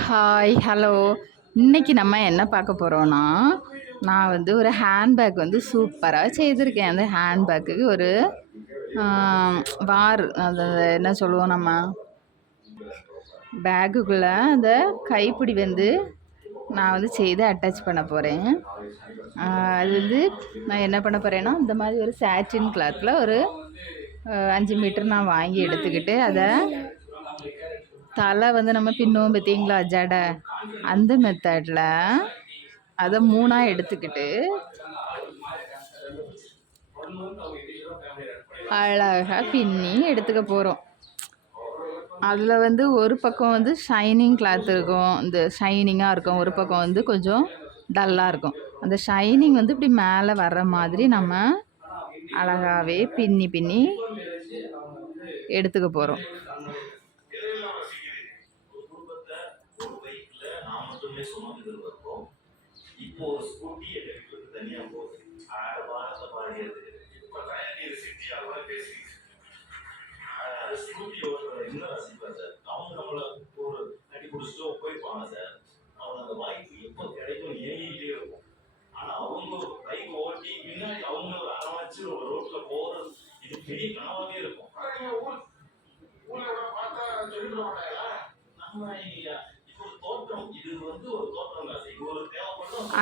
Hi hello. இன்னைக்கு நம்ம என்ன பார்க்க போகிறோன்னா, நான் வந்து ஒரு ஹேண்ட்பேக் வந்து சூப்பராக செய்திருக்கேன். அந்த ஹேண்ட்பேக்குக்கு ஒரு வார் அது என்ன சொல்லுவோம் நம்ம, பேக்குக்குள்ளே அந்த கைப்பிடி வந்து நான் வந்து செய்து அட்டாச் பண்ண போகிறேன். அது வந்து நான் என்ன பண்ண போகிறேன்னா, இந்த மாதிரி ஒரு சாட்டின் கிளாத்தில் ஒரு 5 மீட்டர் நான் வாங்கி எடுத்துக்கிட்டு, அதை தலை வந்து நம்ம பின்னுவோம் பார்த்தீங்களா, ஜடை, அந்த மெத்தடில் அதை 3ஆக எடுத்துக்கிட்டு அழகாக பின்னி எடுத்துக்க போகிறோம். அதில் வந்து ஒரு பக்கம் வந்து ஷைனிங் கிளாத் இருக்கும், இந்த ஷைனிங்காக இருக்கும். ஒரு பக்கம் வந்து கொஞ்சம் டல்லாக இருக்கும். அந்த ஷைனிங் வந்து இப்படி மேலே வர்ற மாதிரி நம்ம அழகாகவே பின்னி பின்னி எடுத்துக்க போகிறோம்.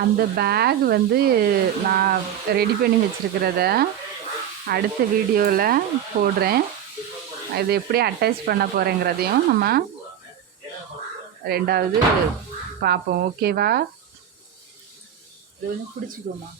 அந்த பேக் வந்து நான் ரெடி பண்ணி வச்சுருக்கிறத அடுத்த வீடியோவில் போடுறேன். இது எப்படி அட்டாச் பண்ண போகிறேங்கிறதையும் நம்ம 2வது பார்ப்போம். ஓகேவா? இது கொஞ்சம் பிடிச்சிக்கோமா.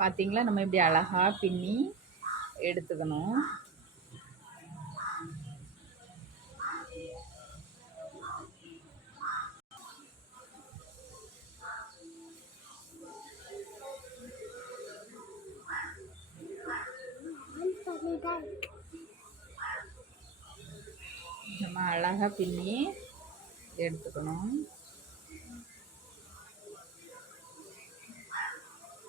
பார்த்தீங்களா, நம்ம இப்படி அழகாக பின்னி எடுத்துக்கணும். நம்ம அழகாக பின்னி எடுத்துக்கணும்.